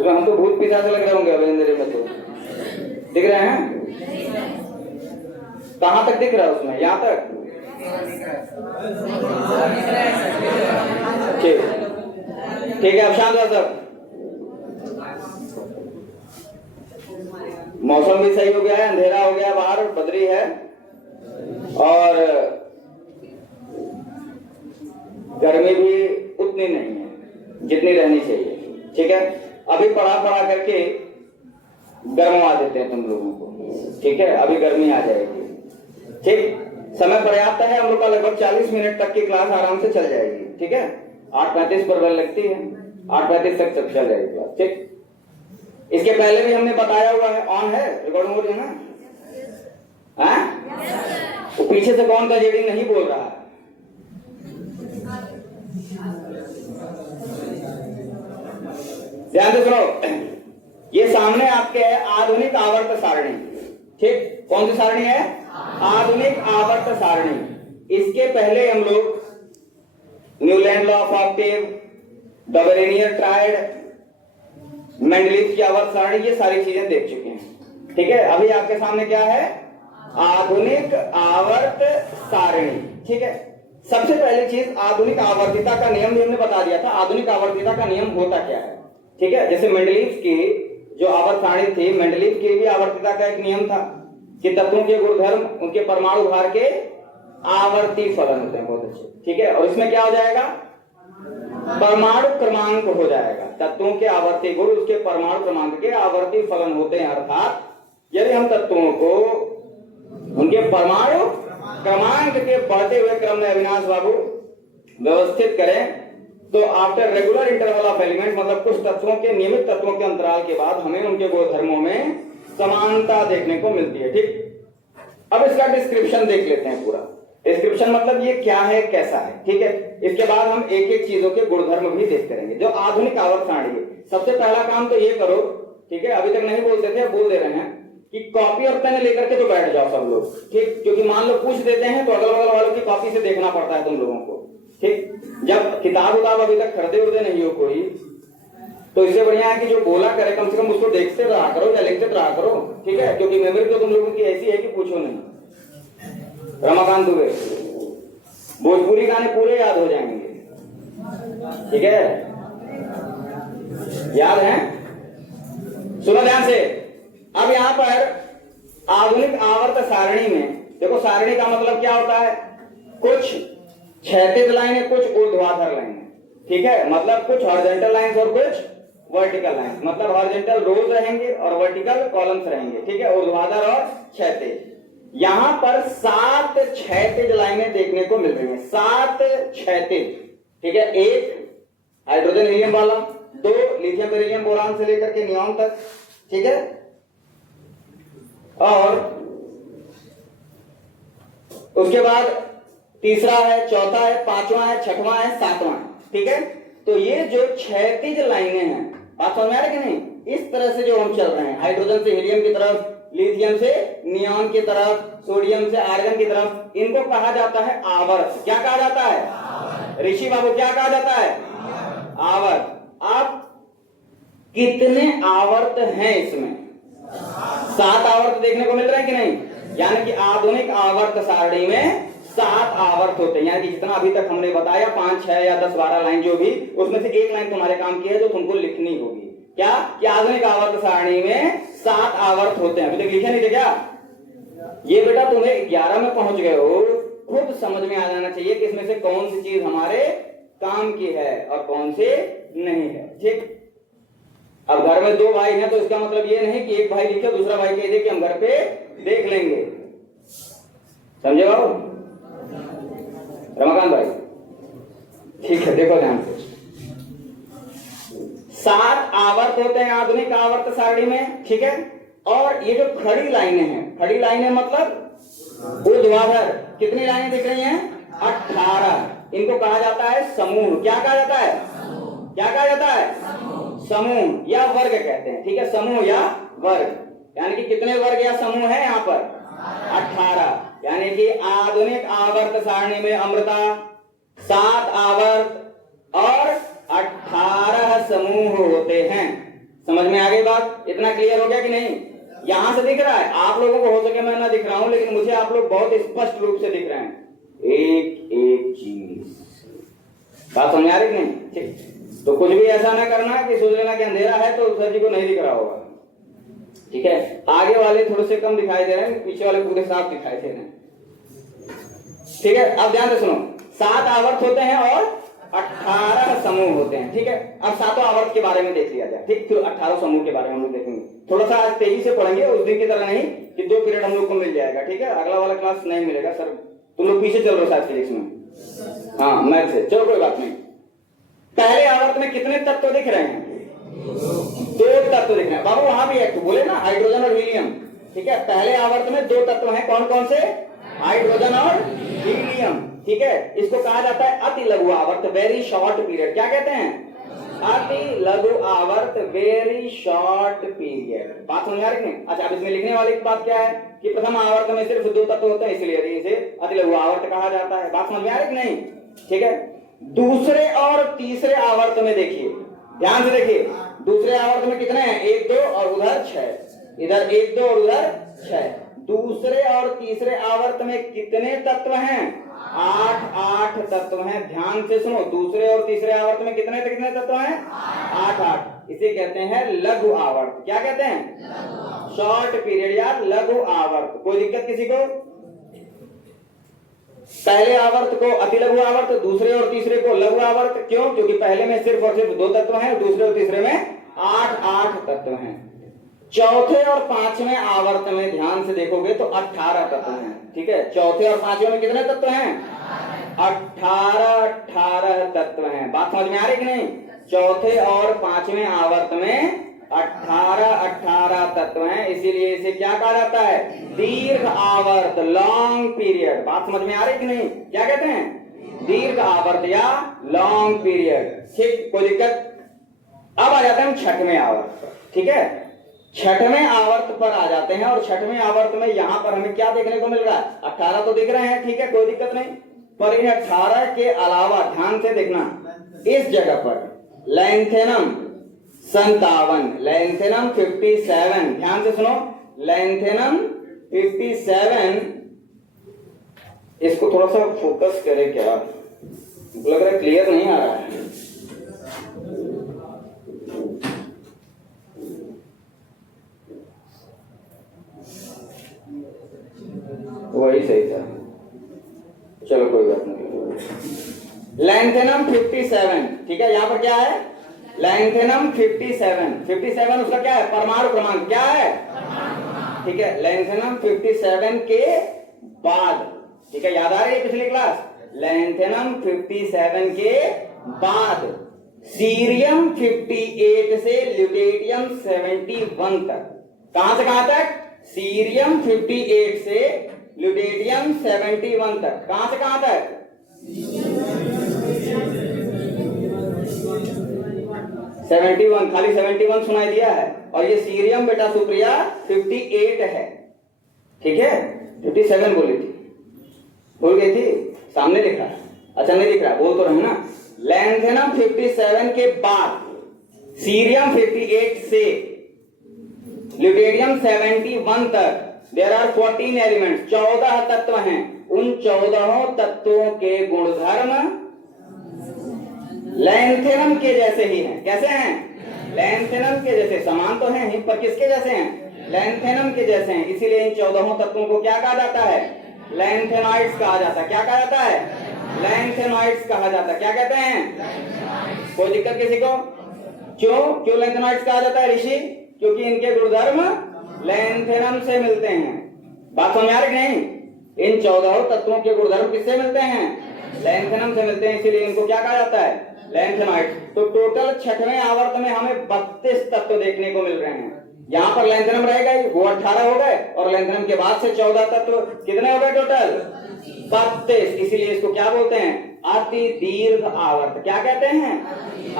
उसमें हम तो भूत पिशाच लग रहे होंगे अभिनेंद्र में, तो दिख रहे हैं? कहाँ तक दिख रहा है उसमें? यहाँ तक? ठीक है, अब शांत हो सब। मौसम भी सही हो गया है, अंधेरा हो गया, बाहर बदरी है और गर्मी भी उतनी नहीं है जितनी रहनी चाहिए। ठीक है, अभी पढ़ा करके गर्मवा देते हैं तुम लोगों को। ठीक है, अभी गर्मी आ जाएगी। ठीक, समय पर्याप्त है, हम लोग का लगभग 40 मिनट तक की क्लास आराम से चल जाएगी। ठीक है, 8:35 पर बेल लगती है, 8:35 तक चल जाएगी क्लास। ठीक, इसके पहले भी हमने बताया हुआ है, ऑन है, रिकॉर्डिंग हो रही है ना? हाँ, तो पीछे से कौन का जेडी नहीं बोल रहा है? ध्यान से सुनो, ये सामने आपके है आधुनिक आवर्त सारणी। ठीक, कौन सी सारणी है? आधुनिक आवर्त सारणी। इसके पहले हम लोग Newland law of octave, the Dobereiner triad, Mendeleev की आवर्त सारणी, ये सारी चीजें देख चुके हैं। ठीक है, अभी आपके सामने क्या है? आधुनिक आवर्त सारणी। ठीक है, सबसे पहली चीज आधुनिक आवर्तिता का नियम भी हमने बता दिया था। आधुनिक आवर्तिता का नियम होता क्या है? ठीक है, जैसे मेंडलीव की जो आवर्त सारणी थी, मेंडलीव की भी आवर्तिता का एक नियम था कि तत्वों के गुणधर्म उनके परमाणु भार के आवर्ती फलन होते हैं। बहुत अच्छे। ठीक है, और इसमें क्या हो जाएगा? परमाणु क्रमांक हो जाएगा। तत्वों के आवर्ती गुण उसके परमाणु क्रमांक के आवर्ती फलन होते हैं। अर्थात यदि हम तत्वों को उनके परमाणु क्रमांक के बढ़ते हुए क्रम में अविनाश बाबू व्यवस्थित करें तो after regular interval of element, मतलब कुछ तत्वों के नियमित तत्वों के अंतराल के बाद हमें उनके गुणधर्मों में समानता देखने को मिलती है। ठीक, अब इसका डिस्क्रिप्शन देख लेते हैं पूरा। डिस्क्रिप्शन मतलब ये क्या है, कैसा है। ठीक है, इसके बाद हम एक एक चीजों के गुणधर्म भी देख करेंगे। जो आधुनिक आवर्त सारणी है, सबसे पहला काम तो ये करो, ठीक है, अभी तक नहीं बोलते थे, बोल दे रहे हैं कि कॉपी और पेन लेकर के तो बैठ जाओ सब लोग। ठीक, क्योंकि मान लो पूछ देते हैं तो अगल बगल वालों की कॉपी से देखना पड़ता है तुम लोगों को। ठीक, जब किताब उताब अभी तक खरीदे उड़े नहीं हो कोई, तो इससे बढ़िया है कि जो बोला करे कम से कम उसको देखते रहा करो या लिखते रहा करो। ठीक है, क्योंकि मेमोरी तो तुम लोगों की ऐसी है कि पूछो नहीं। रमाकांत दुबे, भोजपुरी गाने पूरे याद हो जाएंगे। ठीक है, याद है? सुनो ध्यान से। अब यहां पर आधुनिक आवर्त सारणी में देखो, सारणी का मतलब क्या होता है? कुछ क्षैतिज लाइनें, कुछ ऊर्ध्वाधर लाइनें। ठीक है, मतलब कुछ हॉरिजॉन्टल लाइंस और कुछ वर्टिकल लाइंस। मतलब हॉरिजॉन्टल रोज रहेंगे और वर्टिकल कॉलम्स रहेंगे। ठीक है, ऊर्ध्वाधर और क्षैतिज। यहां पर 7 क्षैतिज लाइनें देखने को मिल रही हैं। 7 क्षैतिज। ठीक है, 1 हाइड्रोजन हीलियम वाला, 2 लिथियम बेरिलियम बोरान से लेकर के नियॉन तक। ठीक है, और उसके बाद तीसरा है, चौथा है, पांचवा है, छठवां है, सातवां है। ठीक है, तो ये जो क्षैतिज लाइनें हैं, बात समझ में आ रही कि नहीं? इस तरह से जो हम चल रहे हैं, हाइड्रोजन से हीलियम की तरफ, लिथियम से नियॉन की तरफ, सोडियम से आर्गन की तरफ, इनको कहा जाता है आवर्त। क्या कहा जाता है ऋषि बाबू? क्या कहा जाता है? आवर्त। अब कितने आवर्त हैं इसमें? 7 आवर्त देखने को मिल रहे हैं कि नहीं? यानी कि आधुनिक आवर्त सारणी में 7 आवर्त होते हैं। यानी कि जितना अभी तक हमने बताया 5, 6 या 10, 12 लाइन जो भी, उसमें से एक लाइन तुम्हारे काम की है जो तुमको लिखनी होगी। क्या? कि आधुनिक आवर्त सारणी में 7 आवर्त होते हैं। अभी तक लिखे नहीं थे क्या? ये बेटा तुम्हें 11 में पहुंच गए हो, खुद समझ में आ जाना चाहिए कि इसमें से कौन सी चीज हमारे काम की है और कौन सी नहीं है। ठीक, अब घर में 2 भाई हैं तो इसका मतलब ये नहीं कि एक भाई लिखे दूसरा भाई कह दे कि हम घर पे देख लेंगे। समझे बाबू? रमाकांत भाई, ठीक है, देखो ध्यान से। 7 आवर्त होते हैं आधुनिक आवर्त सारणी में। ठीक है, और ये जो खड़ी लाइनें हैं, खड़ी लाइनें मतलब ऊर्ध्वाधर, कितनी लाइनें दिख रही हैं? 18। इनको कहा जाता है समूह। क्या कहा जाता है? क्या कहा जाता है? समूह या वर्ग कहते हैं। ठीक है, समूह या वर्ग। यानी कि कितने वर्ग या समूह है यहाँ पर? 18। यानी कि आधुनिक आवर्त सारणी में अमृता 7 आवर्त और 18 समूह होते हैं। समझ में आ गई बात? इतना क्लियर हो गया कि नहीं? यहां से दिख रहा है, आप लोगों को हो सके मैं ना दिख रहा हूं, लेकिन मुझे आप लोग बहुत स्पष्ट रूप से दिख रहे हैं, एक एक चीज। बात समझ आ रही नहीं? ठीक, तो कुछ भी ऐसा ना करना कि सोच लेना कि अंधेरा है तो सर जी को नहीं दिख रहा होगा। ठीक है, आगे वाले थोड़े से कम दिखाई दे रहे हैं, पीछे वाले पूरे साफ दिखाई दे रहे हैं। ठीक है, अब ध्यान से सुनो, 7 आवर्त होते हैं और 18 समूह होते हैं। ठीक है, अब 7 आवर्त के बारे में देख लिया जाए। ठीक, फिर 18 समूह के बारे में हम लोग देखेंगे। थोड़ा सा आज तेजी से पढ़ेंगे, उस दिन की तरह नहीं कि 2 पीरियड हम लोग को मिल जाएगा। ठीक है, अगला वाला क्लास नहीं मिलेगा सर, तुम लोग पीछे चल रहे हो शायद फिजिक्स में। हाँ, मैथ से, चलो कोई बात नहीं। पहले आवर्त में कितने तत्व दिख रहे हैं? 2 तत्व दिख रहे हैं। बाबू वहां भी एक तो बोले ना, हाइड्रोजन और हीलियम। ठीक है, पहले आवर्त में 2 तत्व हैं, कौन कौन से? हाइड्रोजन और हीलियम। ठीक है, इसको कहा जाता है अति लघु आवर्त, वेरी शॉर्ट पीरियड। क्या कहते हैं? अति लघु आवर्त, वेरी शॉर्ट पीरियड। बात समझ आ रही है? अच्छा, अब इसमें लिखने वाले की बात क्या है कि प्रथम आवर्त में सिर्फ 2 तत्व होते हैं, इसलिए इसे अति लघु आवर्त कहा जाता है। बात समझ में आ रही है नहीं? ठीक है, दूसरे और तीसरे आवर्त में देखिए, ध्यान से देखिए, दूसरे आवर्त में कितने हैं? 1 2 और उधर 6, इधर 1 2 और उधर 6। दूसरे और तीसरे आवर्त में कितने तत्व हैं? 8 तत्व हैं। ध्यान से सुनो, दूसरे और तीसरे आवर्त में कितने तत्व हैं? 8। इसे कहते हैं लघु आवर्त। क्या कहते हैं? शॉर्ट पीरियड या लघु आवर्त। कोई दिक्कत किसी को? पहले आवर्त को अति लघु आवर्त, दूसरे और तीसरे को लघु आवर्त। क्यों? क्योंकि पहले में सिर्फ और सिर्फ 2 तत्व हैं, दूसरे और तीसरे में 8 तत्व हैं। चौथे और 5वें आवर्त में ध्यान से देखोगे तो 18 तत्व हैं। ठीक है, चौथे और 5वें में कितने तत्व हैं? 18 तत्व हैं। बात समझ में आ रही कि नहीं? चौथे और 5वें आवर्त में 18 तत्व हैं, इसीलिए इसे क्या कहा जाता है? दीर्घ आवर्त, लॉन्ग पीरियड। बात समझ में आ रही कि नहीं? क्या कहते हैं? दीर्घ आवर्त या लॉन्ग पीरियड। ठीक, कोई दिक्कत? अब आ जाते हैं हम 6वें आवर्त पर। ठीक है, 6वें आवर्त पर आ जाते हैं, और 6वें आवर्त में यहां पर हमें क्या देखने को मिल रहा है? 18 तो दिख रहे हैं, ठीक है, कोई दिक्कत नहीं, पर इन 18 के अलावा ध्यान से देखना, इस जगह पर लैंथेनम 57, लैंथेनम 57, ध्यान से सुनो, लैंथेनम 57, इसको थोड़ा सा फोकस करें, क्या लग रहा है क्लियर नहीं आ रहा है? वही सही था, चलो कोई बात नहीं। लैंथेनम 57, ठीक है, यहां पर क्या है? लैंथेनम 57 उसका क्या है? परमाणु क्रमांक क्या है? ठीक है, लैंथेनम 57 के बाद, ठीक है, याद आ रही है पिछली क्लास? लैंथेनम 57 के बाद सीरियम 58 से ल्यूटेरियम 71 तक। कहां से कहां तक? सीरियम 58 से ल्यूटेरियम 71 तक। कहां से कहां तक? 71, खाली 71 सुनाई दिया है, और ये सीरियम बेटा सुप्रिया 58 है। ठीक है, 57 बोली थी, भूल गई थी, सामने लिखा है। अच्छा नहीं दिख रहा, बोल तो रहे ना। लैंथेनम 57 के बाद सीरियम 58 से ल्यूटेरियम 71 तक देयर आर 14 एलिमेंट्स, 14 तत्व हैं। उन 14 तत्वों के गुणधर्म लैंथेनम के जैसे ही हैं। कैसे हैं? लैंथेनम के जैसे, समान तो हैं ही, पर किसके जैसे हैं? लैंथेनम के जैसे हैं। इसीलिए इन 14 तत्वों को क्या कहा जाता है? लैंथेनॉइड्स कहा जाता है। क्या कहा जाता है? लैंथेनॉइड्स कहा जाता है। क्या कहते हैं? कोई दिक्कत किसी को? क्यों लैंथेनॉइड्स कहा जाता है ऋषि? क्योंकि इनके गुणधर्म लैंथेनम से मिलते हैं। बात समझ आ रही नहीं? इन 14 तत्वों के गुणधर्म किससे मिलते हैं? लैंथेनम से मिलते हैं, इसीलिए इनको क्या कहा जाता है? लैंथेनॉइड। तो टोटल 6वें आवर्त में हमें 32 तत्व देखने को मिल रहे हैं। यहां पर लैंथेनम रहेगा ही, वो 18 हो गए, और लैंथेनम के बाद से 14 तत्व कितने हो गए टोटल? 32। इसीलिए इसको क्या बोलते हैं? अति दीर्घ आवर्त। क्या कहते हैं?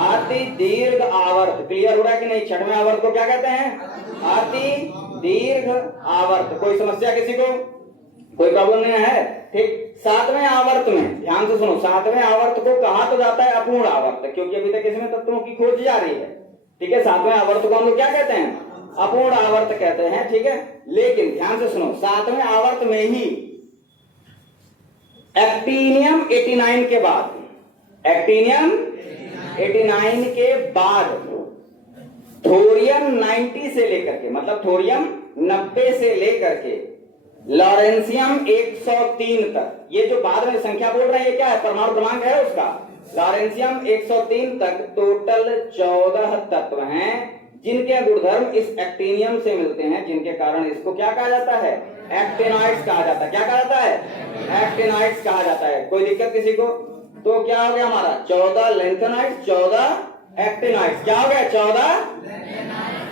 अति दीर्घ आवर्त। क्लियर हो रहा है कि नहीं? 6वें आवर्त को क्या कहते हैं? अति दीर्घ आवर्त। कोई समस्या किसी को? कोई प्रॉब्लम नहीं है? ठीक। 7वें आवर्त में ध्यान से सुनो, 7वें आवर्त को कहा तो जाता है अपूर्ण आवर्त, क्योंकि अभी तक इसमें तत्वों की खोज जारी है। ठीक है, सातवें आवर्त को हम लोग क्या कहते हैं, अपूर्ण आवर्त कहते हैं। ठीक है, लेकिन ध्यान से सुनो, सातवें आवर्त में ही एक्टिनियम 89 के बाद, एक्टिनियम 89 के बाद थोरियम 90 से लेकर के, मतलब थोरियम 90 से लेकर के लॉरेंसियम 103 तक, ये जो बाद में संख्या बोल रहे हैं ये क्या है, परमाणु क्रमांक है उसका, लॉरेंसियम 103 तक टोटल 14 तत्व हैं जिनके गुणधर्म इस एक्टिनियम से मिलते हैं, जिनके कारण इसको क्या कहा जाता है, एक्टिनाइड्स कहा जाता है। क्या कहा जाता है, एक्टिनाइड्स कहा जाता है। कोई दिक्कत किसी को? तो क्या हो गया हमारा 14 लेंथेनाइड्स, 14 एक्टिनाइड्स। क्या हो गया 14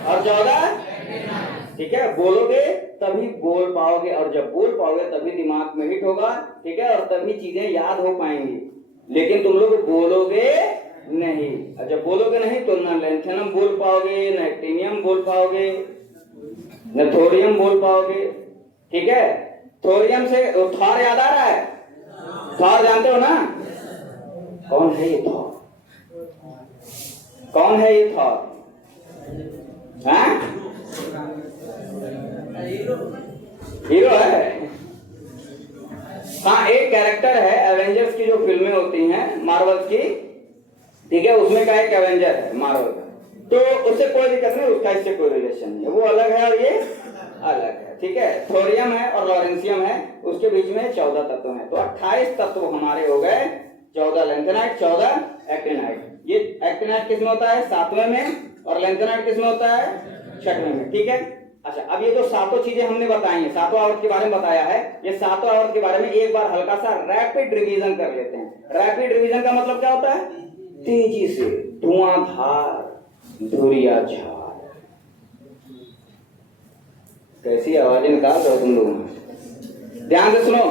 और 14, ठीक है, बोलोगे तभी बोल पाओगे, और जब बोल पाओगे तभी दिमाग में हिट होगा, ठीक है, और तभी चीजें याद हो पाएंगी। लेकिन तुम लोग बोलोगे नहीं, और जब बोलोगे नहीं तो न लेंथेनम बोल पाओगे, न एक्टिनियम बोल पाओगे, न थोरियम बोल पाओगे। ठीक है, थोरियम से थॉर याद आ रहा है, थॉर जानते हो ना, कौन है ये थॉर, कौन है ये थॉर, हीरो है। हाँ, एक कैरेक्टर है एवेंजर्स की जो फिल्में होती हैं मार्वल्स की, ठीक है, उसमें का एक एवेंजर है मार्वल का, तो उससे कोई दिक्कत नहीं, उसका इससे कोई रिलेशन नहीं है, वो अलग है और ये अलग है। ठीक है, थोरियम है और लॉरेंसियम है, उसके बीच में 14 तत्व हैं, तो 28 तत्व हमारे हो गए, 14 लेंथेनाइट, 14 एक्टिनाइट। ये एक्टिनाइट किसमें होता है, सातवें में, और लेंथेनाइट किसमें होता है, छठवें में। ठीक है, अच्छा, अब ये जो सातों चीजें हमने बताई हैं, सातों आवर्त के बारे में बताया है, ये सातों आवर्त के बारे में एक बार हल्का सा रैपिड रिवीजन कर लेते हैं। रैपिड रिवीजन का मतलब क्या होता है, तेजी से, धुआंधार, धुरिया झार। कैसी आवाजें निकाल रहे हो तुम लोग, ध्यान से सुनो।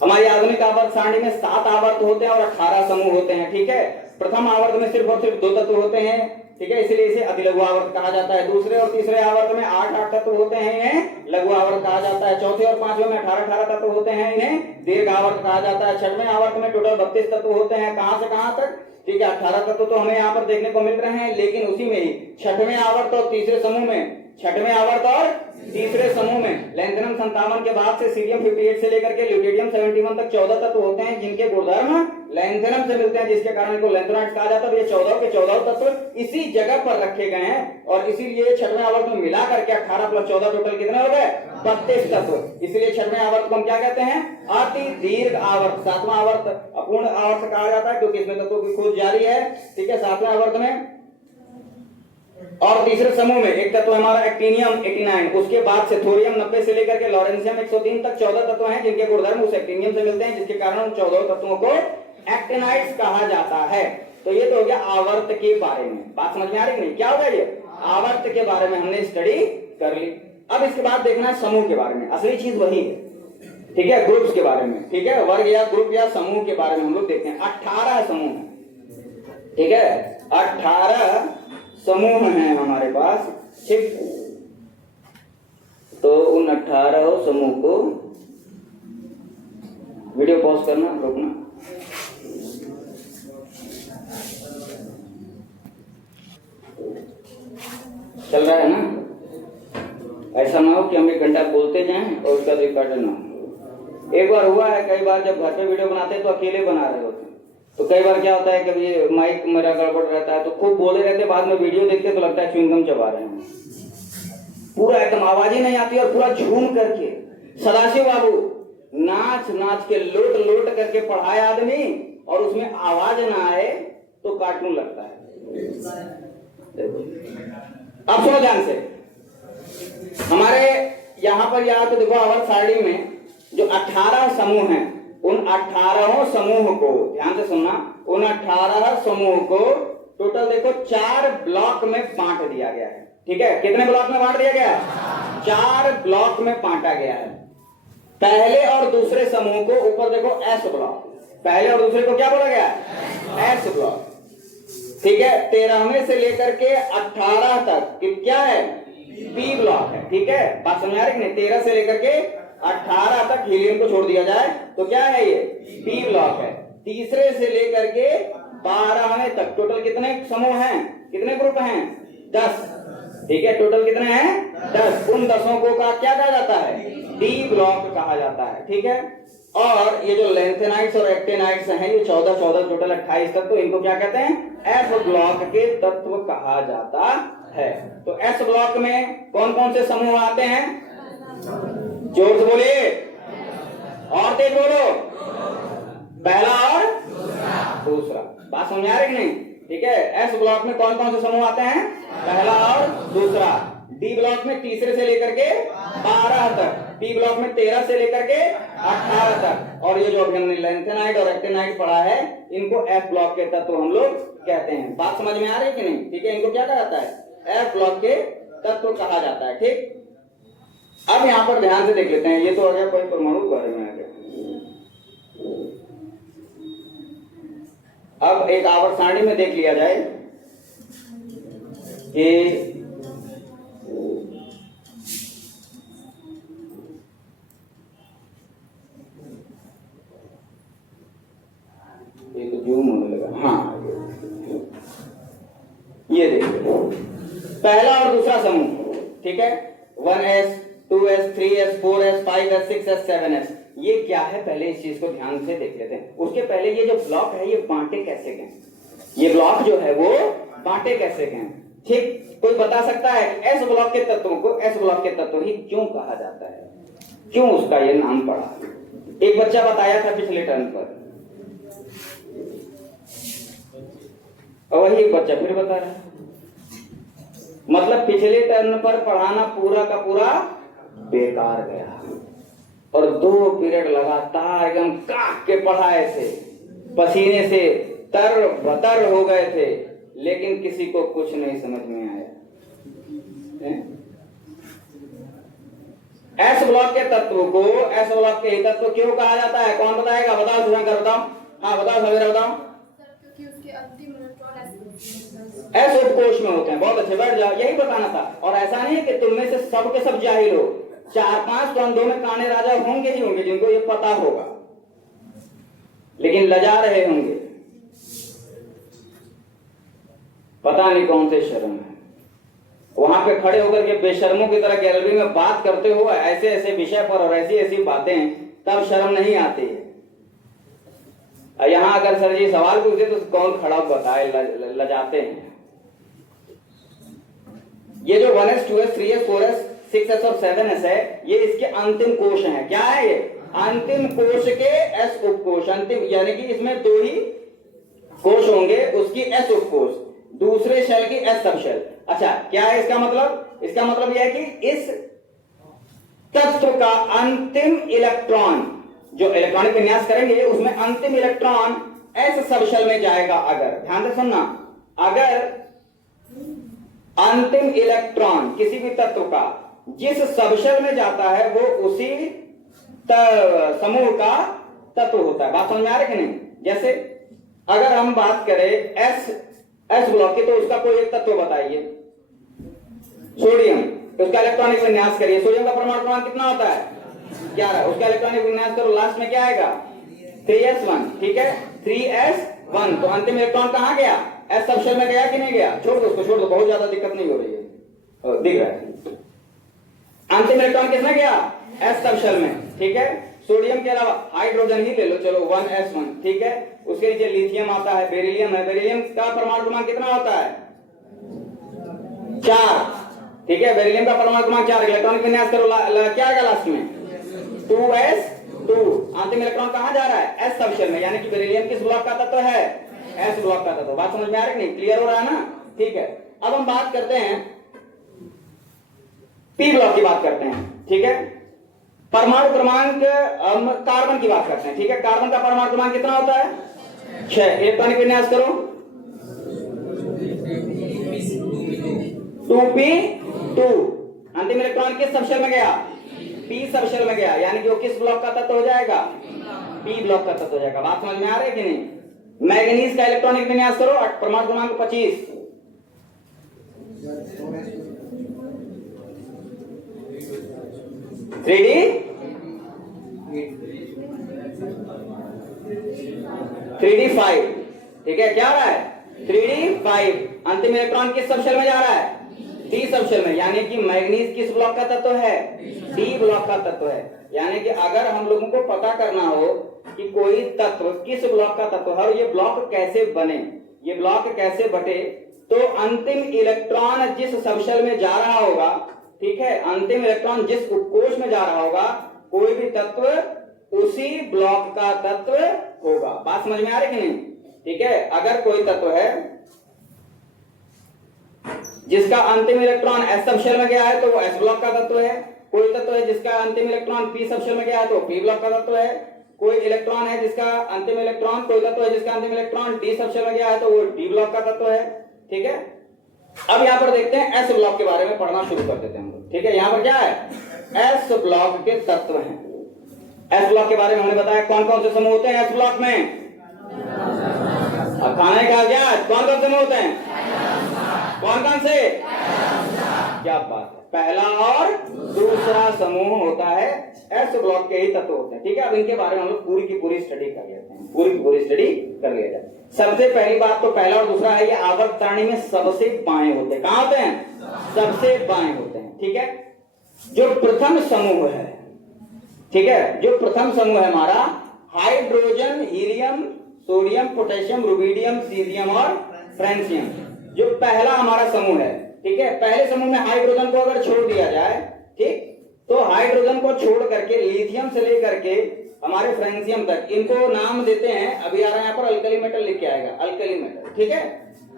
हमारी आधुनिक आवर्त सारणी में 7 आवर्त होते हैं और 18 समूह होते हैं। ठीक है, प्रथम आवर्त में सिर्फ और सिर्फ 2 तत्व होते हैं, ठीक है, इसलिए इसे अतिलघु आवर्त कहा जाता है। दूसरे और तीसरे आवर्त में 8 तत्व होते हैं, इन्हें लघु आवर्त कहा जाता है। चौथे और पांचवें में 18 तत्व होते हैं, इन्हें दीर्घ आवर्त कहा जाता है। छठवें आवर्त में टोटल 32 तत्व होते हैं। कहां से कहां तक, ठीक है, 18 तत्व तो हमें यहाँ पर देखने को मिल रहे हैं, लेकिन उसी में ही छठवें आवर्त और तीसरे समूह में, छठवें आवर्त और तीसरे समूह में लेंथेनम 57 के बाद से सीरियम 58 से लेकर के ल्यूटेरियम 71 तक 14 तत्व होते हैं, जिनके गुणधर्म लेंथेनम से मिलते हैं, जिसके कारण इनको लेंथेनाइड्स कहा जाता है। ये 14 के 14 तत्व इसी जगह पर रखे गए हैं, और इसीलिए छठवें आवर्त में मिला करके 18 प्लस 14 टोटल कितने हो गए, 32 तत्व। इसलिए छठवें आवर्त को हम क्या कहते हैं, अति दीर्घ आवर्त। सातवां आवर्त अपूर्ण आवर्त कहा जाता है क्योंकि इसमें तत्वों की खोज जारी है। ठीक है, सातवें आवर्त में और तीसरे समूह में एक तत्व हमारा एक्टिनियम 89, उसके बाद से थोरियम 90 से लेकर के लॉरेंसियम 103 तक 14 तत्व हैं, जिनके गुणधर्म उस एक्टिनियम से मिलते हैं, जिसके कारण उन 14 तत्वों को एक्टिनाइड्स कहा जाता है। तो ये तो हो गया आवर्त के बारे में। बात समझ में आ रही कि नहीं, क्या होगा ये, आवर्त के बारे में हमने स्टडी कर ली। अब इसके बाद देखना है समूह के बारे में, असली चीज वही है। ठीक है, ग्रुप्स के बारे में, ठीक है, वर्ग या ग्रुप या समूह के बारे में हम लोग देखते हैं। 18 समूह, ठीक है, 18 समूह हैं हमारे पास। ठीक, तो उन 18 समूह को, वीडियो पॉज करना, रोकना। चल रहा है ना, ऐसा ना हो कि हम 1 घंटा बोलते जाएं और उसका रिकॉर्ड ना हो। एक बार हुआ है, कई बार जब घर पे वीडियो बनाते हैं तो अकेले बना रहे होते हैं, तो कई बार क्या होता है, कभी माइक मेरा गड़बड़ रहता है तो खूब बोले रहते, बाद में वीडियो देखते तो लगता है च्युइंगम चबा रहे हैं, पूरा एकदम आवाज ही नहीं आती, और पूरा झूम करके। सदाशिव बाबू नाच नाच के लोट लोट करके पढ़ाए आदमी, और उसमें आवाज ना आए तो कार्टून लगता है। अब सुनो ध्यान से, हमारे यहाँ पर याद तो देखो, आवर्त सारणी में जो 18 समूह हैं, उन 18 समूह को ध्यान से सुनना, उन 18 समूह को टोटल देखो 4 ब्लॉक में बांट दिया गया है। ठीक है, कितने ब्लॉक में बांट दिया गया है, 4 ब्लॉक में बांटा गया है। पहले और दूसरे समूह को ऊपर देखो एस ब्लॉक, पहले और दूसरे को क्या बोला गया है, एस ब्लॉक। ठीक है, 13वें से लेकर के 18 तक क्या है, पी ब्लॉक है। ठीक है, बात समझ आ रही है, 13 से लेकर के 18 तक हीलियम को छोड़ दिया जाए तो क्या है, ये पी ब्लॉक है। तीसरे से लेकर के 12वें तक। टोटल कितने समूह हैं, कितने ग्रुप हैं? 10। ठीक है, टोटल कितने हैं? 10। उन 10 को का क्या कहा जाता है? डी ब्लॉक कहा जाता है। ठीक है, और ये जो लेंथेनाइट्स और एक्टेनाइट्स हैं, ये 14 टोटल 28 तक, तो इनको क्या कहते हैं? एफ ब्लॉक के तत्व कहा जाता है। तो एस ब्लॉक में कौन कौन से समूह आते हैं? जोर से बोलिए और तेज बोलो। पहला और दूसरा। बात समझ आ रही नहीं? ठीक है, एस ब्लॉक में कौन कौन से समूह आते हैं? पहला और दूसरा। डी ब्लॉक में तीसरे से लेकर के 12 तक, पी ब्लॉक में 13 से लेकर के 18 तक, और ये जो अभी हमने लेंथेनाइट और एक्टेनाइट पढ़ा है, इनको एफ ब्लॉक के तत्व हम लोग कहते हैं। बात समझ में आ रही है कि नहीं? ठीक है, इनको क्या कहा जाता है? एफ ब्लॉक के तत्व कहा जाता है। ठीक, अब यहां पर ध्यान से देख लेते हैं। ये तो आ गया कोई परमाणु के बारे में आ गया। अब एक आवर्त सारणी में देख लिया जाए कि एक जूम होने लगा। हाँ, ये देखिए, पहला और दूसरा समूह। ठीक है, 1s 2s 3s 4s 5s 6s 7s, ये क्या है? पहले इस चीज को ध्यान से देख लेते हैं। उसके पहले ये जो ब्लॉक है, ये बांटे कैसे गए? ये ब्लॉक जो है वो बांटे कैसे गए? ठीक, कोई बता सकता है कि एस ब्लॉक के तत्वों को एस ब्लॉक के तत्व ही क्यों कहा जाता है? क्यों उसका ये नाम पड़ा? एक बच्चा बताया था पिछले टर्म पर, और वही एक बच्चा फिर बता रहा है। मतलब पिछले टर्म पर पढ़ाना पूरा का पूरा बेकार गया, और 2 पीरियड लगातार एकदम काट के पढ़ाए थे, पसीने से तर बतर हो गए थे, लेकिन किसी को कुछ नहीं समझ में आया। एस ब्लॉक के तत्व को एस ब्लॉक के तत्व क्यों कहा जाता है? कौन बताएगा? बताओ शुभंकर, बताओ। हाँ बताओ, सवेरा बताओ। एस उपकोष में होते हैं। बहुत अच्छे, बैठ जाओ, यही बताना था। और ऐसा नहीं है कि तुम में से सब के सब जाहिल हो, 4-5 द्वंद्वों में काने राजा होंगे ही होंगे जिनको ये पता होगा, लेकिन लजा रहे होंगे, पता नहीं कौन से शर्म है। वहां पे खड़े होकर के बेशर्मों की तरह गैलरी में बात करते हो ऐसे ऐसे विषय पर और ऐसी ऐसी बातें, तब शर्म नहीं आती है। यहां अगर सर जी सवाल पूछे तो कौन खड़ा बताए, लजाते हैं। ये जो 1s 2s 3s 4s 6s और 7s है, ये इसके अंतिम कोश हैं। क्या है ये? अंतिम कोश के एस उपकोश। अंतिम यानी कि इसमें 2 ही कोश होंगे, उसकी एस उपकोश, दूसरे शेल की एस सब शेल। अच्छा, क्या है इसका मतलब? इसका मतलब यह है कि इस तत्व का अंतिम इलेक्ट्रॉन, जो इलेक्ट्रॉनिक विन्यास करेंगे उसमें अंतिम इलेक्ट्रॉन एस सब शेल में जाएगा। अगर ध्यान से सुनना, अगर अंतिम इलेक्ट्रॉन किसी भी तत्व का जिस सबशेल में जाता है वो उसी समूह का तत्व होता है। बात समझ में आ रही है कि नहीं? जैसे अगर हम बात करें एस ब्लॉक की, तो उसका कोई एक तत्व बताइए। सोडियम, उसका इलेक्ट्रॉनिक विन्यास करिए। सोडियम का परमाणु क्रमांक कितना होता है? 11। उसका इलेक्ट्रॉनिक विन्यास करो, लास्ट में क्या आएगा? 3s1। ठीक है, 3s1। तो अंतिम इलेक्ट्रॉन कहां गया? एस सबशेल में गया कि नहीं गया? छोड़ दो उसको, छोड़ दो, बहुत ज्यादा दिक्कत नहीं हो रही है, दिख रहा है। अंतिम इलेक्ट्रॉन किसमें गया? एस सबशेल में। ठीक है, सोडियम के अलावा हाइड्रोजन ही ले लो, चलो 1s1। ठीक है, उसके नीचे लिथियम आता है, बेरिलियम है। बेरिलियम का परमाणु क्रमांक कितना होता है? 4। ठीक है, बेरिलियम का परमाणु क्रमांक 4। इलेक्ट्रॉनिक विन्यास करो, क्या आएगा लास्ट में? 2s2। अंतिम इलेक्ट्रॉन कहां जा रहा है? एस सबशेल में, यानी कि बेरिलियम किस ब्लॉक का तत्व है? एस ब्लॉक का तत्व। बात समझ में आ रही है नहीं? क्लियर हो रहा है ना? ठीक है, अब हम बात करते हैं पी ब्लॉक की बात करते हैं। ठीक है, परमाणु क्रमांक, कार्बन की बात करते हैं। ठीक है, कार्बन का परमाणु क्रमांक कितना होता है? 6। इलेक्ट्रॉनिक विन्यास करो, 2p2। अंतिम इलेक्ट्रॉन किस सबशेल में गया? पी सबशेल में गया, यानी कि वो किस ब्लॉक का तत्व हो जाएगा? पी ब्लॉक का तत्व हो जाएगा। बात समझ में आ रही है कि नहीं? मैग्नीज का इलेक्ट्रॉनिक विन्यास करो, परमाणु क्रमांक 25। 3d 3d5। ठीक है, क्या आ रहा है 3d5। अंतिम इलेक्ट्रॉन किस सबशेल में जा रहा है, डी सबशेल में, यानी कि मैग्नीज किस ब्लॉक का तत्व है, डी ब्लॉक का तत्व है। यानी कि अगर हम लोगों को पता करना हो कि कोई तत्व किस ब्लॉक का तत्व है और ये ब्लॉक कैसे बने, ये ब्लॉक कैसे बटे, तो अंतिम इलेक्ट्रॉन जिस सबशेल में जा रहा होगा, ठीक है, अंतिम इलेक्ट्रॉन जिस उपकोष में जा रहा होगा, कोई भी तत्व उसी ब्लॉक का तत्व होगा। बात समझ में आ रही कि नहीं? ठीक है, अगर कोई तत्व है जिसका अंतिम इलेक्ट्रॉन एस सबशेल में गया है तो वो एस ब्लॉक का तत्व है। कोई तत्व है जिसका अंतिम इलेक्ट्रॉन पी सबशेल में गया है तो पी ब्लॉक का तत्व है। कोई इलेक्ट्रॉन है जिसका अंतिम इलेक्ट्रॉन, कोई तत्व है जिसका अंतिम इलेक्ट्रॉन डी सबशेल में गया है तो वो डी ब्लॉक का तत्व है। ठीक है, अब यहां पर देखते हैं एस ब्लॉक के बारे में पढ़ना शुरू कर देते हैं हम लोग। ठीक है, यहां पर क्या है, एस ब्लॉक के तत्व हैं। एस ब्लॉक के बारे में हमने बताया कौन कौन से समूह होते हैं एस ब्लॉक में। अब खाने का क्या, कौन कौन से समूह होते हैं, कौन कौन से, क्या बात है, पहला और दूसरा समूह होता है, एस ब्लॉक के ही तत्व होते हैं। ठीक है, अब इनके बारे में हम लोग पूरी की पूरी स्टडी कर लेते हैं, पूरी की पूरी स्टडी कर लिया जाए। सबसे पहली बात तो पहला और दूसरा है, ये आवर्त सारणी में सबसे बाएं होते हैं। कहां होते हैं, सबसे बाएं होते हैं। ठीक है, जो प्रथम समूह है, ठीक है, जो प्रथम समूह है हमारा, hydrogen, helium, sodium, potassium, rubidium, cerium और फ्रेंसियम, जो पहला हमारा समूह है। ठीक है, पहले समूह में हाइड्रोजन को अगर छोड़ दिया जाए, ठीक, तो हाइड्रोजन को छोड़ करके लिथियम से लेकर के हमारे फ्रेंसियम तक, इनको नाम देते हैं, अभी आ रहा है यहाँ पर अल्कली मेटल लिख के आएगा, अल्कली मेटल। ठीक है,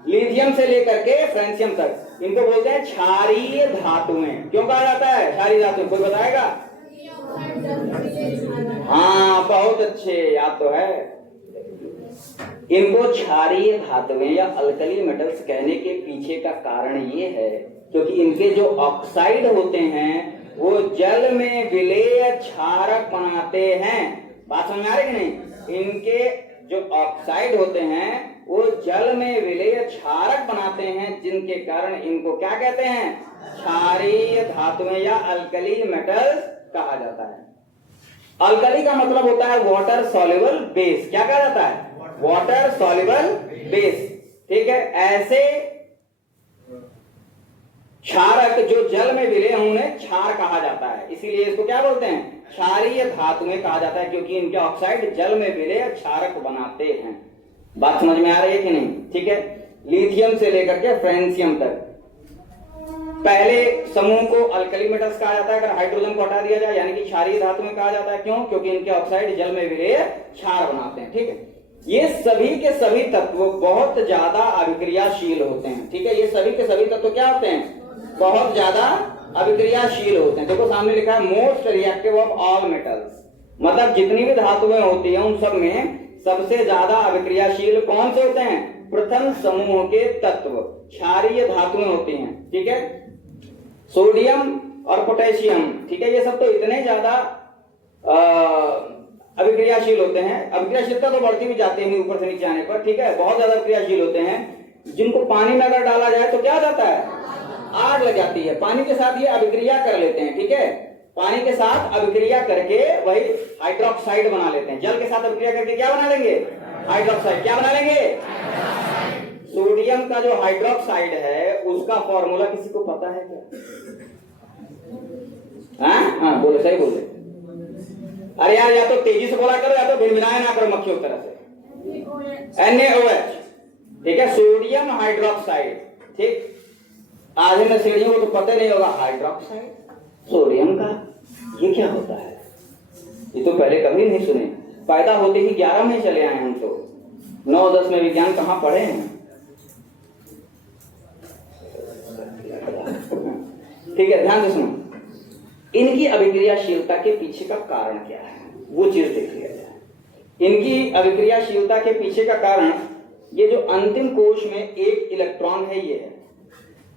लिथियम से लेकर के फ्रेंसियम तक इनको बोलते हैं क्षारीय धातुएं। क्यों कहा जाता है क्षारीय धातु, कोई बताएगा? हाँ, बहुत अच्छे, याद तो है। इनको क्षारीय धातुएं या अल्कली मेटल्स कहने के पीछे का कारण ये है क्योंकि इनके जो ऑक्साइड होते हैं वो जल में विलेय क्षारक बनाते हैं। बात समझ में आ रही कि नहीं? इनके जो ऑक्साइड होते हैं वो जल में विलेय क्षारक बनाते हैं, जिनके कारण इनको क्या कहते हैं, क्षारीय धातुएं या अल्कली मेटल्स कहा जाता है। अल्कली का मतलब होता है वाटर सॉल्युबल बेस। क्या कहा जाता है, वाटर सॉल्युबल बेस। ठीक है, ऐसे क्षारक जो जल में विलय हों उन्हें क्षार कहा जाता है, इसीलिए इसको क्या बोलते हैं, क्षारीय धातुएं कहा जाता है, क्योंकि इनके ऑक्साइड जल में विलय क्षारक बनाते हैं। बात समझ में आ रही है कि नहीं? ठीक है, लिथियम से लेकर के फ्रेंसियम तक पहले समूह को अल्कली मेटल्स कहा जाता है। अगर हाइड्रोजन को हटा दिया जाए यानी कि क्षारीय धातुएं कहा जाता है। क्यों? क्योंकि इनके ऑक्साइड जल में विलय क्षार बनाते हैं। ठीक है, ये सभी के सभी तत्व बहुत ज्यादा अभिक्रियाशील होते हैं। ठीक है, ये सभी के सभी तत्व क्या होते हैं, बहुत ज्यादा अभिक्रियाशील होते हैं। देखो सामने लिखा है most reactive of all metals, मतलब जितनी भी धातुएं होती हैं उन सब में सबसे ज्यादा अभिक्रियाशील कौन से होते हैं, प्रथम समूह के तत्व क्षारीय धातुएं होती हैं। ठीक है, सोडियम और पोटेशियम, ठीक है, ये सब तो इतने ज्यादा अभिक्रियाशील होते हैं, अभिक्रियाशीलता तो बढ़ती भी जाती है ऊपर से नीचे आने पर। ठीक है, बहुत ज्यादा अभिक्रियाशील होते हैं, जिनको पानी में अगर डाला जाए तो क्या हो जाता है, आग लग जाती है। पानी के साथ ये अभिक्रिया कर लेते हैं। ठीक है, पानी के साथ अभिक्रिया करके वही हाइड्रोक्साइड बना लेते हैं। जल के साथ अभिक्रिया करके क्या बना लेंगे, हाइड्रोक्साइड। क्या बना लेंगे, सोडियम का जो हाइड्रोक्साइड है उसका फॉर्मूला किसी को पता है क्या? हाँ बोलो, सही बोले। अरे यार, या तो तेजी से बोला करो या तो भिनभिनाया ना करो मक्खियों की तरह से। NaOH, ठीक है, सोडियम हाइड्रोक्साइड। ठीक, आधे में सीढ़ियों को तो पता नहीं होगा हाइड्रोक्साइड सोडियम का ये क्या होता है, ये तो पहले कभी नहीं सुने। पैदा होते ही 11 में चले आए हम तो, 9-10 में विज्ञान कहाँ पढ़े हैं। ठीक है, ध्यान से सुनो, इनकी अभिक्रियाशीलता के पीछे का कारण क्या है वो चीज देख लिया जाए। इनकी अभिक्रियाशीलता के पीछे का कारण, ये जो अंतिम कोश में एक इलेक्ट्रॉन है ये है।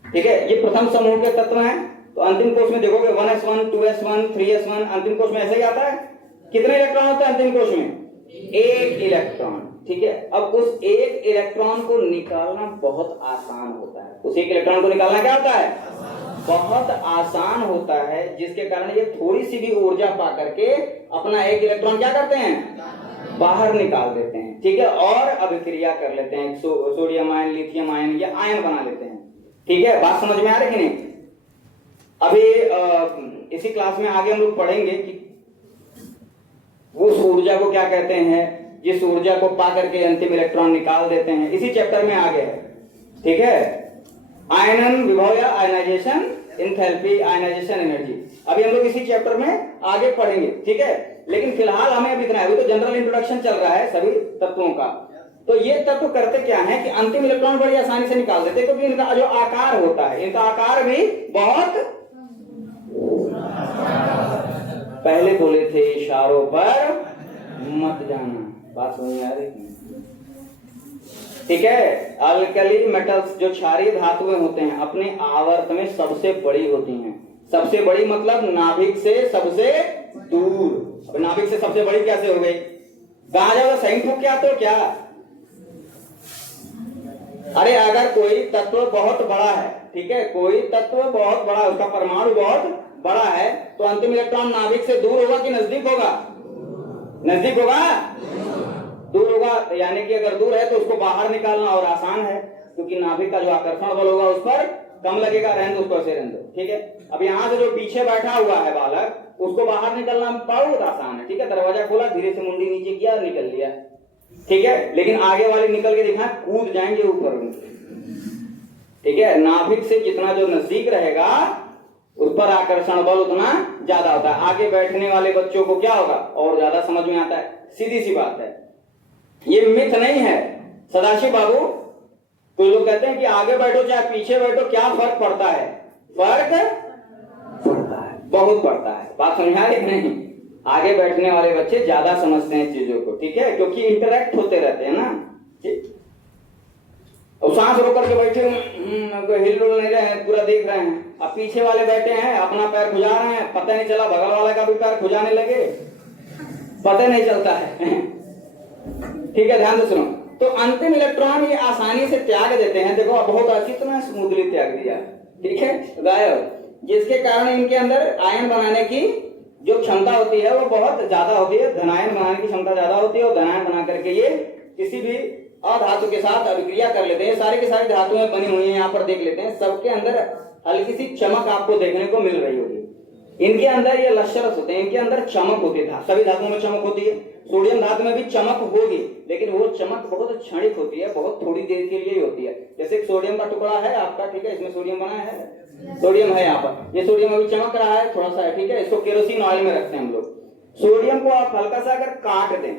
ठीक है, ये प्रथम समूह के तत्व हैं, तो अंतिम कोश में देखोगे 1s1 2s1 3s1, अंतिम कोश में ऐसे ही आता है। कितने इलेक्ट्रॉन होते हैं अंतिम कोश में, एक इलेक्ट्रॉन। ठीक है, अब उस एक इलेक्ट्रॉन को निकालना बहुत आसान होता है। उस एक इलेक्ट्रॉन को निकालना क्या होता है, बहुत आसान होता है, जिसके कारण ये थोड़ी सी भी ऊर्जा पा करके अपना एक इलेक्ट्रॉन क्या करते हैं, बाहर निकाल देते हैं, ठीक है, और अभिक्रिया कर लेते हैं, सोडियम आयन, लिथियम आयन या आयन बना लेते हैं, ठीक है। बात समझ में आ रही कि नहीं? अभी इसी क्लास में आगे हम लोग पढ़ेंगे कि वो ऊर्जा को क्या कहते हैं, जिस ऊर्जा को पा करके अंतिम इलेक्ट्रॉन निकाल देते हैं, इसी चैप्टर में आगे है, ठीक है। आयनन विभव या आयनाइजेशन एंथैल्पी, आयनाइजेशन एनर्जी, अभी हम लोग इसी चैप्टर में आगे पढ़ेंगे, ठीक है। लेकिन फिलहाल हमें अभी इतना है, वो तो जनरल इंट्रोडक्शन चल रहा है सभी तत्वों का। तो ये तत्व करते क्या है कि अंतिम इलेक्ट्रॉन बड़ी आसानी से निकाल देते हैं, क्योंकि इनका जो आकार होता है, इनका आकार भी बहुत, पहले बोले थे इशारों पर मत जाना, बात समझ में आ रही है, ठीक है। अल्कली मेटल्स जो क्षारीय धातुएं होते हैं अपने आवर्त में सबसे बड़ी होती हैं, सबसे बड़ी मतलब नाभिक से सबसे दूर। अब नाभिक से सबसे बड़ी कैसे हो गई? कहा जाओ सही ठूक क्या तो क्या? अरे अगर कोई तत्व बहुत बड़ा है, ठीक है, कोई तत्व बहुत बड़ा, उसका परमाणु बहुत बड़ा है, तो अंतिम इलेक्ट्रॉन नाभिक से दूर होगा कि नजदीक होगा? नजदीक होगा, दूर होगा। यानी कि अगर दूर है तो उसको बाहर निकालना और आसान है, क्योंकि नाभिक का जो आकर्षण बल होगा उस पर कम लगेगा। रहने दो उसको, ऐसे रहने दो, ठीक है। अब यहाँ से जो पीछे बैठा हुआ है बालक, उसको बाहर निकलना बहुत आसान है, ठीक है। दरवाजा खोला, धीरे से मुंडी नीचे किया, निकल लिया, ठीक है। लेकिन आगे वाले निकल के दिखा, कूद जाएंगे ऊपर, ठीक है। नाभिक से जितना जो नजदीक रहेगा उस पर आकर्षण बल उतना ज्यादा होता है। आगे बैठने वाले बच्चों को क्या होगा, और ज्यादा समझ में आता है, सीधी सी बात है, ये मिथ नहीं है। सदाशिव बाबू, कुछ लोग कहते हैं कि आगे बैठो चाहे पीछे बैठो, क्या फर्क पड़ता है? फर्क पड़ता है, बहुत पड़ता है। बात समझा रहे नहीं? आगे बैठने वाले बच्चे ज्यादा समझते हैं चीजों को, ठीक है, क्योंकि इंटरेक्ट होते रहते हैं ना, ठीक। और सांस रोक करके बैठे हिल डुल नहीं रहे हैं, पूरा देख रहे हैं। अब पीछे वाले बैठे हैं, अपना पैर खुजा रहे हैं, पता नहीं चला बगल वाले का भी पैर खुजाने लगे, पता नहीं चलता है ठीक है, ध्यान से सुनो। तो अंतिम इलेक्ट्रॉन ये आसानी से त्याग देते हैं, देखो बहुत अच्छी तरह स्मूथली त्याग दिया, ठीक है, गायब, जिसके कारण इनके अंदर आयन बनाने की जो क्षमता होती है वो बहुत ज्यादा होती है, धनायन बनाने की क्षमता ज्यादा होती है, और धनायन बना करके ये किसी भी अधातु के साथ अभिक्रिया कर लेते हैं। सारी की सारी धातुएं बनी हुई हैं, यहाँ पर देख लेते हैं, सबके अंदर हल्की सी चमक आपको देखने को मिल रही होगी। इनके अंदर ये लश्यरस होते हैं, इनके अंदर चमक होती है, सभी धातुओं में चमक होती है, सोडियम धातु में भी चमक होगी, लेकिन वो चमक बहुत क्षणिक होती है, बहुत थोड़ी देर के लिए ही होती है। जैसे सोडियम का टुकड़ा है आपका, ठीक है, इसमें सोडियम बना है, सोडियम है यहाँ पर, ये सोडियम अभी चमक रहा है थोड़ा सा है, ठीक है, इसको केरोसिन ऑयल में रखते हैं हम लोग। सोडियम को आप हल्का सा अगर काट दें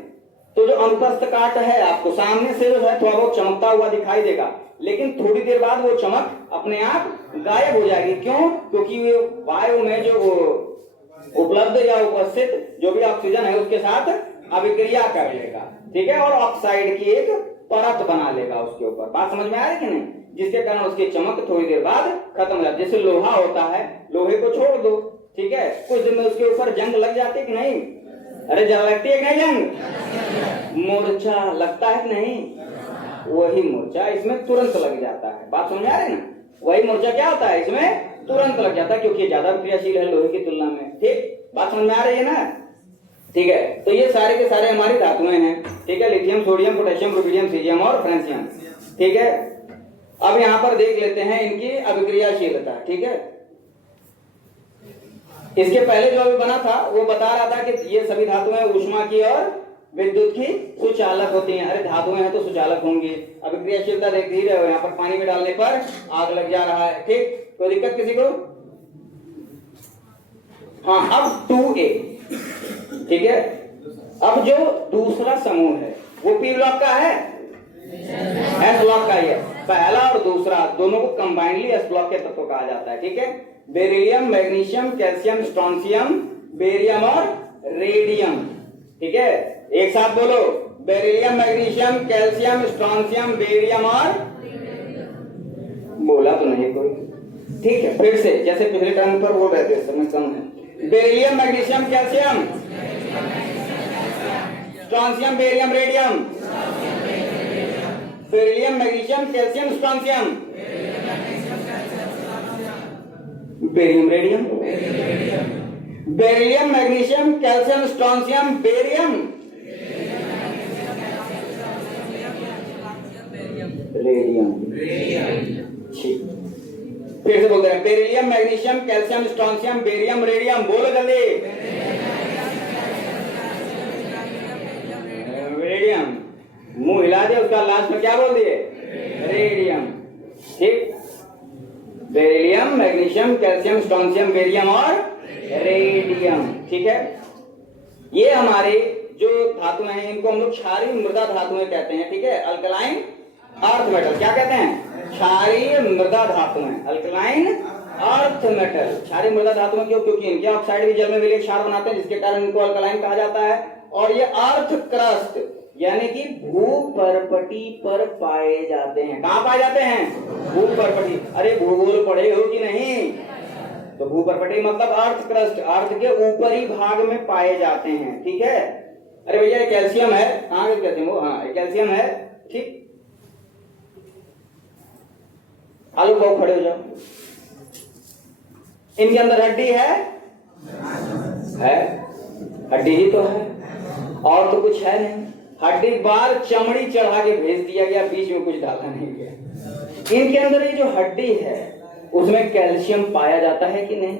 तो जो अनुप्रस्थ काट है आपको सामने से जो है थोड़ा बहुत चमकता हुआ दिखाई देगा, लेकिन थोड़ी देर बाद वो चमक अपने आप गायब हो जाएगी। क्यों? क्योंकि वायु में जो उपलब्ध या उपस्थित जो भी ऑक्सीजन है उसके साथ अभिक्रिया कर लेगा, ठीक है, और ऑक्साइड की एक परत बना लेगा उसके ऊपर। बात समझ में आ रही कि नहीं? जिसके कारण उसकी चमक थोड़ी देर बाद खत्म हो जाती है। जैसे लोहा होता है, लोहे को छोड़ दो, ठीक है, कुछ दिन में उसके ऊपर जंग लग जाती है कि नहीं? अरे जंग लगती है कि नहीं? जंग मोर्चा लगता है कि नहीं? वही मोर्चा इसमें तुरंत लग जाता है। बात समझ आ रही ना? वही मोर्चा क्या होता है, इसमें तुरंत लग जाता है, क्योंकि ये ज्यादा क्रियाशील है लोहे की तुलना में। ठीक, बात समझ में आ रही है ना? ठीक है, तो ये सारे के सारे हमारी धातुएं हैं, ठीक है, lithium, sodium, potassium, rubidium, caesium और फ्रांसियम, ठीक है। अब यहाँ पर देख लेते हैं इनकी अभिक्रियाशीलता, ठीक है। इसके पहले जो अभी बना था वो बता रहा था कि ये सभी धातुएं ऊष्मा की और विद्युत की सुचालक होती हैं। अरे धातुएं हैं तो सुचालक होंगी। अभिक्रियाशीलता देख ही रहे हो, यहाँ पर पानी में डालने पर आग लग जा रहा है, ठीक, कोई दिक्कत किसी को? हाँ, अब 2A, ठीक है। अब जो दूसरा समूह है वो पी ब्लॉक का है, एस ब्लॉक का ही है। पहला और दूसरा दोनों को कंबाइंडली एस ब्लॉक के तत्व कहा जाता है, ठीक है। Beryllium, magnesium, calcium, strontium, barium और रेडियम, ठीक है, एक साथ बोलो, beryllium, magnesium, calcium, strontium, barium और, बोला तो नहीं कोई, ठीक है, फिर से जैसे पिछले टर्म पर बोल रहे थे, समय कम है। Beryllium, magnesium, calcium, strontium, barium, radium, beryllium, magnesium, calcium, strontium, barium, radium, beryllium, magnesium, calcium, strontium, barium, radium. ठीक, फिर से बोलते हैं, beryllium, magnesium, calcium, strontium, barium, radium. बोलो जल्दी। रेडियम। मुंह हिला दिया, उसका लास्ट में क्या बोल दिए? रेडियम। ठीक, beryllium, magnesium, calcium, strontium, barium और रेडियम। ठीक है, ये हमारे जो धातुएं हैं इनको हम लोग क्षारीय मृदा धातुएं कहते हैं। ठीक है, अल्कलाइन अर्थ मेटल। क्या कहते हैं? क्षारीय मृदा धातुएं, अल्कलाइन अर्थ मेटल। क्षारीय मृदा धातुएं क्यों? क्योंकि इनके ऑक्साइड भी जल में विलय क्षार बनाते हैं, जिसके कारण इनको अल्कलाइन कहा जाता है। और ये अर्थ क्रस्ट यानी कि भूपर्पटी पर पाए जाते हैं। कहां पाए जाते हैं? भूपर्पटी। अरे भूगोल पढ़े हो कि नहीं? तो भूपर्पटी मतलब अर्थ क्रस्ट, अर्थ के ऊपरी भाग में पाए जाते हैं। ठीक है, अरे भैया ये कैल्शियम है, कहां कहते हैं वो? हाँ, कैल्शियम है। ठीक, आलू बहुत खड़े हो जाओ। इनके अंदर हड्डी है? हड्डी ही तो है, और तो कुछ है नहीं। हड्डी बार चमड़ी चढ़ा के भेज दिया गया, बीच में कुछ डाला नहीं गया। इनके अंदर ये जो हड्डी है उसमें कैल्शियम पाया जाता है कि नहीं?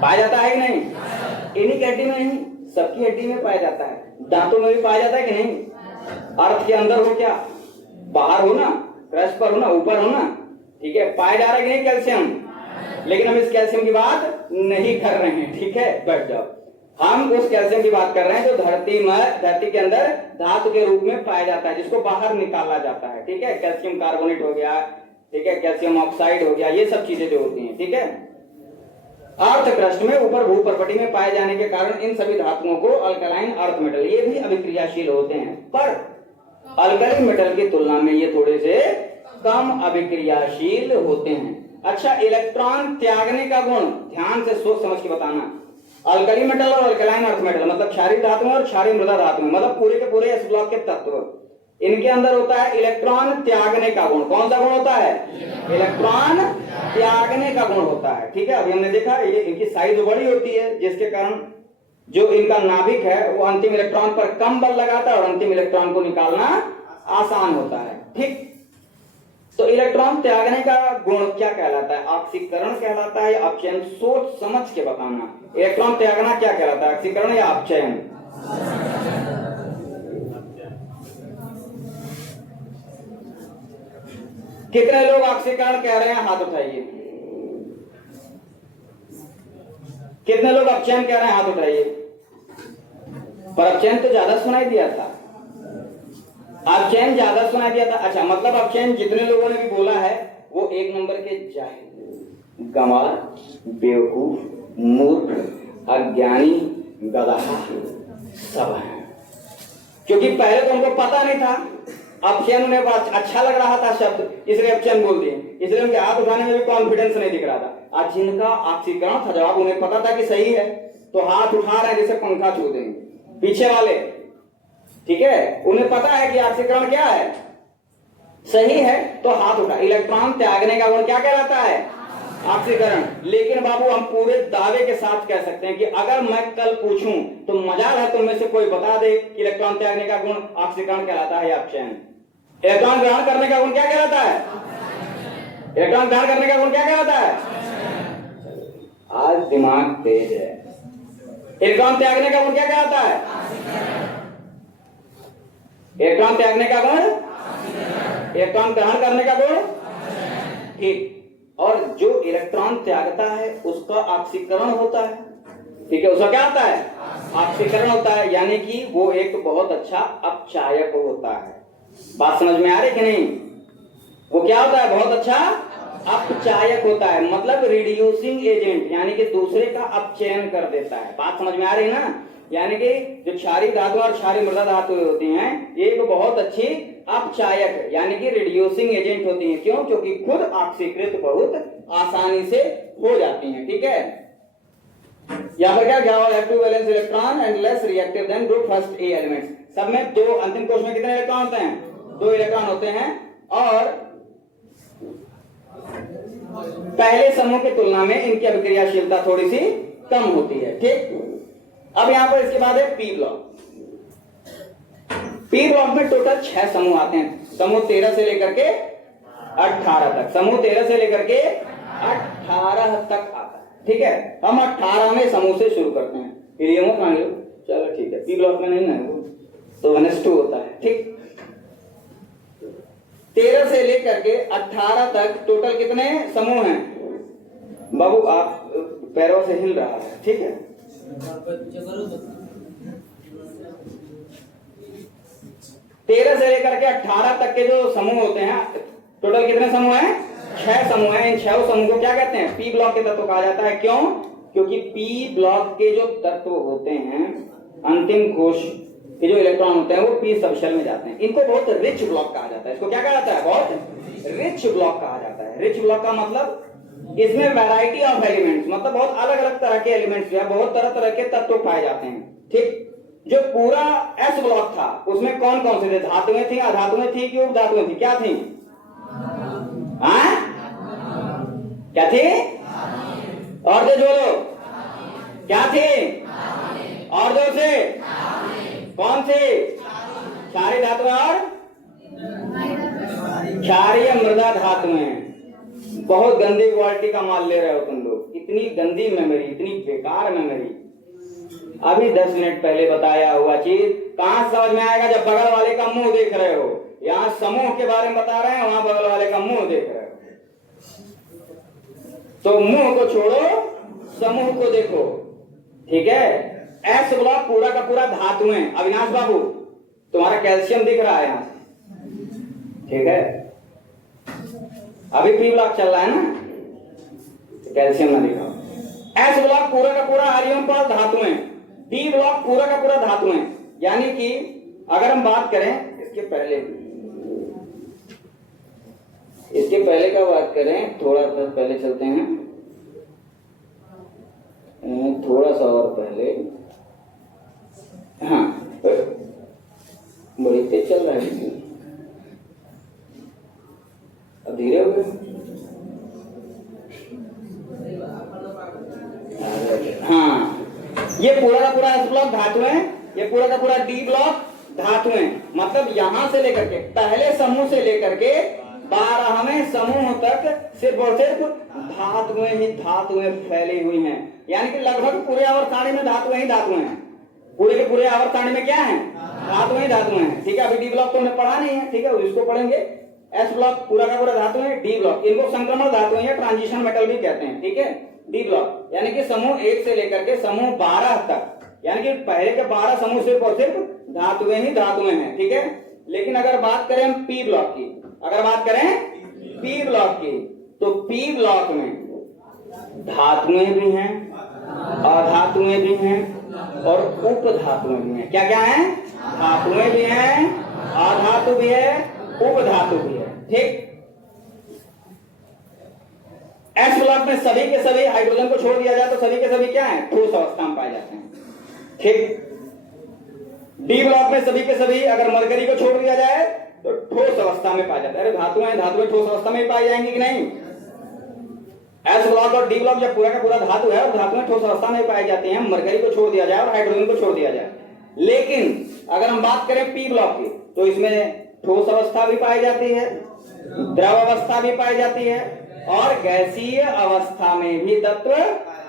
पाया जाता है कि नहीं? इन्हीं की हड्डी में नहीं, सबकी हड्डी में पाया जाता है। दांतों में भी पाया जाता है कि नहीं? अर्थ के अंदर हो, क्या बाहर हो ना, क्रस्ट पर हो ना, ऊपर हो ना। ठीक है, पाया जा रहा है कि नहीं कैल्शियम? लेकिन हम इस कैल्शियम की बात नहीं कर रहे हैं। ठीक है, बैठ जाओ। हम उस कैल्शियम की बात कर रहे हैं जो धरती के अंदर धातु के रूप में पाया जाता है, जिसको बाहर निकाला जाता है। ठीक है, कैल्शियम कार्बोनेट हो गया, ठीक है, कैल्शियम ऑक्साइड हो गया, ये सब चीजें जो होती हैं। ठीक है, अर्थ क्रस्ट में ऊपर भूपर्पटी में पाए जाने के कारण इन सभी धातुओं को अल्कलाइन अर्थ मेटल, ये भी अभिक्रियाशील होते हैं, पर अल्कली मेटल की तुलना में ये थोड़े से कम अभिक्रियाशील होते हैं। अच्छा, इलेक्ट्रॉन त्यागने का गुण ध्यान से सोच समझ के बताना। अल्कली मेटल और अल्कलाइन अर्थ मेटल मतलब क्षारीय धातु और क्षारीय मृदा धातु, मतलब पूरे के पूरे एस ब्लॉक के तत्व, इनके अंदर होता है इलेक्ट्रॉन त्यागने का गुण। कौन सा गुण होता है? इलेक्ट्रॉन त्यागने का गुण होता है। ठीक है, अभी हमने देखा ये इनकी साइज बड़ी होती है, जिसके कारण जो इनका नाभिक है वो अंतिम इलेक्ट्रॉन पर कम बल लगाता है और अंतिम इलेक्ट्रॉन को निकालना आसान होता है। ठीक, तो इलेक्ट्रॉन त्यागने का गुण क्या कहलाता है? ऑक्सीकरण कहलाता है या अपचयन? सोच समझ के बताना। इलेक्ट्रॉन त्यागना क्या कहलाता है, ऑक्सीकरण या अपचयन? कितने लोग ऑक्सीकरण कह रहे हैं? हाथ उठाइए। कितने लोग अपचयन कह रहे हैं? हाथ उठाइए। पर अपचयन तो ज्यादा सुनाई दिया था, अपचयन ज्यादा सुनाई दिया था। अच्छा, मतलब अपचयन जितने लोगों ने भी बोला है वो एक नंबर के जाहिल, गंवार, बेवकूफ, मूर्ख, अज्ञानी, गधा सब है। क्योंकि पहले तो उनको पता नहीं था, अपचयन उन्हें अच्छा लग रहा था शब्द, इसलिए अपचयन बोल दिए, इसलिए उनके हाथ उठाने में भी कॉन्फिडेंस नहीं दिख रहा था। आज जिनका ऑक्सीकरण था जवाब, उन्हें पता था कि सही है तो हाथ उठा रहे हैं जैसे पंखा छू देंगे। पीछे वाले, ठीक है, उन्हें पता है कि ऑक्सीकरण क्या है, सही है तो हाथ उठा। इलेक्ट्रॉन त्यागने का गुण क्या कहलाता है? ऑक्सीकरण। लेकिन बाबू हम पूरे दावे के साथ कह सकते हैं कि अगर मैं कल पूछूं तो मजाल है तुम में से कोई बता दे कि इलेक्ट्रॉन त्यागने का गुण ऑक्सीकरण कहलाता है या अपचयन। इलेक्ट्रॉन ग्रहण करने का गुण क्या कहलाता है? इलेक्ट्रॉन ग्रहण करने का गुण क्या कहलाता है? आज दिमाग तेज है। इलेक्ट्रॉन त्यागने का गुण क्या कहलाता है? इलेक्ट्रॉन त्यागने का गुण, इलेक्ट्रॉन ग्रहण करने का गुण, ठीक। और जो इलेक्ट्रॉन त्यागता है उसका ऑक्सीकरण होता है, ठीक है, उसका क्या होता है? ऑक्सीकरण होता है, यानी कि वो एक बहुत अच्छा अपचायक होता है। बात समझ में आ रही कि नहीं? वो क्या होता है? बहुत अच्छा अपचायक होता है, मतलब रिड्यूसिंग एजेंट, यानी कि दूसरे का अपचयन कर देता है। बात समझ में आ रही ना? यानी कि जो क्षारीय धातु और क्षारीय मृदा धातु होती हैं, ये एक बहुत अच्छी अपचायक यानी कि रिड्यूसिंग एजेंट होती हैं। क्यों? क्योंकि खुद ऑक्सीकृत बहुत आसानी से हो जाती हैं। ठीक है, यहाँ पर क्या active valence electron and less reactive than group first A elements. सब में दो, अंतिम कोश में कितने इलेक्ट्रॉन होते हैं? 2 इलेक्ट्रॉन होते हैं, और पहले समूह की तुलना में इनकी अभिक्रियाशीलता थोड़ी सी कम होती है। ठीक, अब यहां पर इसके बाद है पी ब्लॉक। पी ब्लॉक में टोटल 6 समूह आते हैं, समूह 13 से लेकर के 18 तक, समूह 13 से लेकर के 18 तक आता है। ठीक है, हम 18वें समूह से शुरू करते हैं। हीलियम मान लो, चलो ठीक है, पी ब्लॉक में नहीं ना वो तो 1s2 होता है। ठीक, 13 से लेकर के 18 तक टोटल कितने समूह हैं? बाबू आप पैरों से हिल रहा है। ठीक है, 13 से लेकर के 18 तक के जो समूह होते हैं, टोटल कितने समूह हैं? 6 समूह हैं। इन 6 समूह को क्या कहते हैं? पी ब्लॉक के तत्व कहा जाता है। क्यों? क्योंकि पी ब्लॉक के जो तत्व होते हैं, अंतिम कोश के जो इलेक्ट्रॉन होते हैं वो पी सबशेल में जाते हैं। इनको बहुत रिच ब्लॉक कहा जाता है। इसको क्या कहा जाता है? बहुत रिच ब्लॉक कहा जाता है। रिच ब्लॉक का मतलब इसमें वैरायटी ऑफ एलिमेंट्स, मतलब बहुत अलग अलग तरह के एलिमेंट्स जो है, बहुत तरह तरह के तत्व पाए जाते हैं। ठीक, जो पूरा एस ब्लॉक था उसमें कौन कौन से थे? धातुएं थी, अधातुएं थी कि उपधातुएं थी? क्या थी? क्या थी? और जो बोलो क्या थी? और जो से कौन सी? क्षारीय धातुएं और क्षारीय मृदा धातुएं। बहुत गंदी क्वालिटी का माल ले रहे हो तुम लोग, इतनी गंदी मेमोरी, इतनी बेकार मेमोरी। अभी 10 मिनट पहले बताया हुआ चीज कहां समझ में आएगा? जब बगल वाले का मुंह देख रहे हो। यहाँ समूह के बारे में बता रहे हैं, वहां बगल वाले का मुंह देख रहे हो। तो मुंह को छोड़ो, समूह को देखो। ठीक है, एस ब्लॉक पूरा का पूरा धातुएं। अविनाश बाबू तुम्हारा कैल्शियम दिख रहा है यहाँ, ठीक है? अभी पी ब्लॉक चल रहा है ना, कैल्शियम ना दिखाओ। एस ब्लॉक पूरा का पूरा हालियम पर धातुएं, डी ब्लॉक पूरा का पूरा धातुएं। यानी कि अगर हम बात करें इसके पहले का बात करें, थोड़ा सा पहले चलते हैं, थोड़ा सा और पहले। हाँ, बड़ी तेज चल रहा है, अब धीरे हो गए। हाँ, ये पूरा का पूरा एस ब्लॉक धातुएं, ये पूरा का पूरा डी ब्लॉक धातुएं। मतलब यहां से लेकर के पहले समूह से लेकर के 12वें समूह तक सिर्फ और सिर्फ धातुएं ही धातुएं फैली हुई हैं। यानी कि लगभग पूरे आवर्त सारणी में धातुएं ही धातुएं हैं। पूरे के पूरे आवर्त सारणी में क्या है? धातुएं ही धातुएं हैं। ठीक है, अभी डी ब्लॉक तो हमने पढ़ा नहीं है, ठीक है, इसको पढ़ेंगे। एस ब्लॉक पूरा का पूरा धातुएं, डी ब्लॉक इनको संक्रमण धातुएं या ट्रांजिशन मेटल भी कहते हैं। ठीक है, डी ब्लॉक यानी कि समूह 1 से लेकर के समूह 12 तक, यानी कि पहले के 12 समूह सिर्फ और सिर्फ धातुएं ही धातुएं हैं। ठीक है, लेकिन अगर बात करें हम पी ब्लॉक की, अगर बात करें पी ब्लॉक की, तो पी ब्लॉक में धातुएं भी हैं, अधातुएं भी हैं और उप धातुएं भी हैं। क्या क्या है? धातुएं भी हैं, अधातु भी है, उप धातु भी है। ठीक, एस ब्लॉक में सभी के सभी हाइड्रोजन को छोड़ दिया जाए तो सभी के सभी क्या है? ठोस अवस्था में पाए जाते हैं। ठीक, डी ब्लॉक में सभी के सभी अगर मरकरी को छोड़ दिया जाए तो ठोस अवस्था में पाया जाता है। अरे धातुएं ठोस अवस्था में पाई जाएंगी कि नहीं? एस ब्लॉक और डी ब्लॉक जब पूरा का पूरा धातु है और धातुएं ठोस अवस्था में पाई जाती हैं, मरकरी को छोड़ दिया जाए और हाइड्रोजन को छोड़ दिया जाए। लेकिन अगर हम बात करें पी ब्लॉक की, तो इसमें ठोस अवस्था भी पाई जाती है, द्रव अवस्था भी पाई जाती है और गैसीय अवस्था में भी तत्व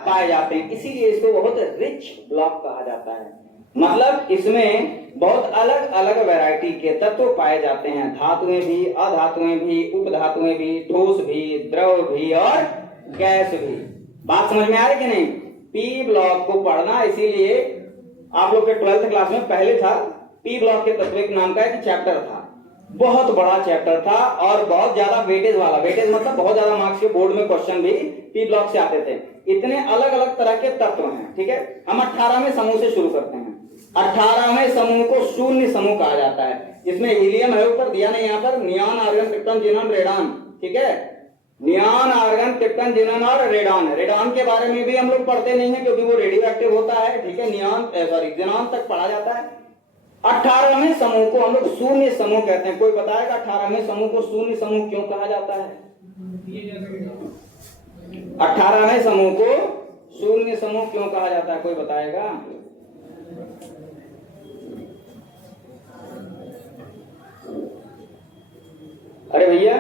पाए जाते हैं। इसीलिए इसको बहुत रिच ब्लॉक कहा जाता है। मतलब इसमें बहुत अलग अलग वैरायटी के तत्व पाए जाते हैं, धातुएं भी, अधातुएं भी, उपधातुएं भी, ठोस भी, द्रव भी और गैस भी। बात समझ में आ रही कि नहीं? पी ब्लॉक को पढ़ना, इसीलिए आप लोग के 12th क्लास में पहले था पी ब्लॉक के तत्व नाम का एक चैप्टर था, बहुत बड़ा चैप्टर था और बहुत ज्यादा वेटेज वाला। वेटेज मतलब बहुत ज्यादा मार्क्स के बोर्ड में क्वेश्चन भी पी ब्लॉक से आते थे। इतने अलग अलग तरह के तत्व हैं। ठीक है, हम 18वें समूह से शुरू करते हैं। 18वें समूह को शून्य समूह कहा जाता है। इसमें हीलियम है, ऊपर दिया नहीं, यहाँ पर neon, argon, krypton, xenon, radon. ठीक है, नियॉन, आर्गन, क्रिप्टन, ज़ीनॉन और रेडॉन। रेडॉन के बारे में भी हम लोग पढ़ते नहीं है क्योंकि वो रेडियो एक्टिव होता है। ठीक है, ज़ीनॉन तक पढ़ा जाता है। 18वें समूह को हम लोग शून्य समूह कहते हैं। कोई बताएगा 18वें समूह को शून्य समूह क्यों कहा जाता है? 18वें समूह को शून्य समूह क्यों कहा जाता है? कोई बताएगा? भैया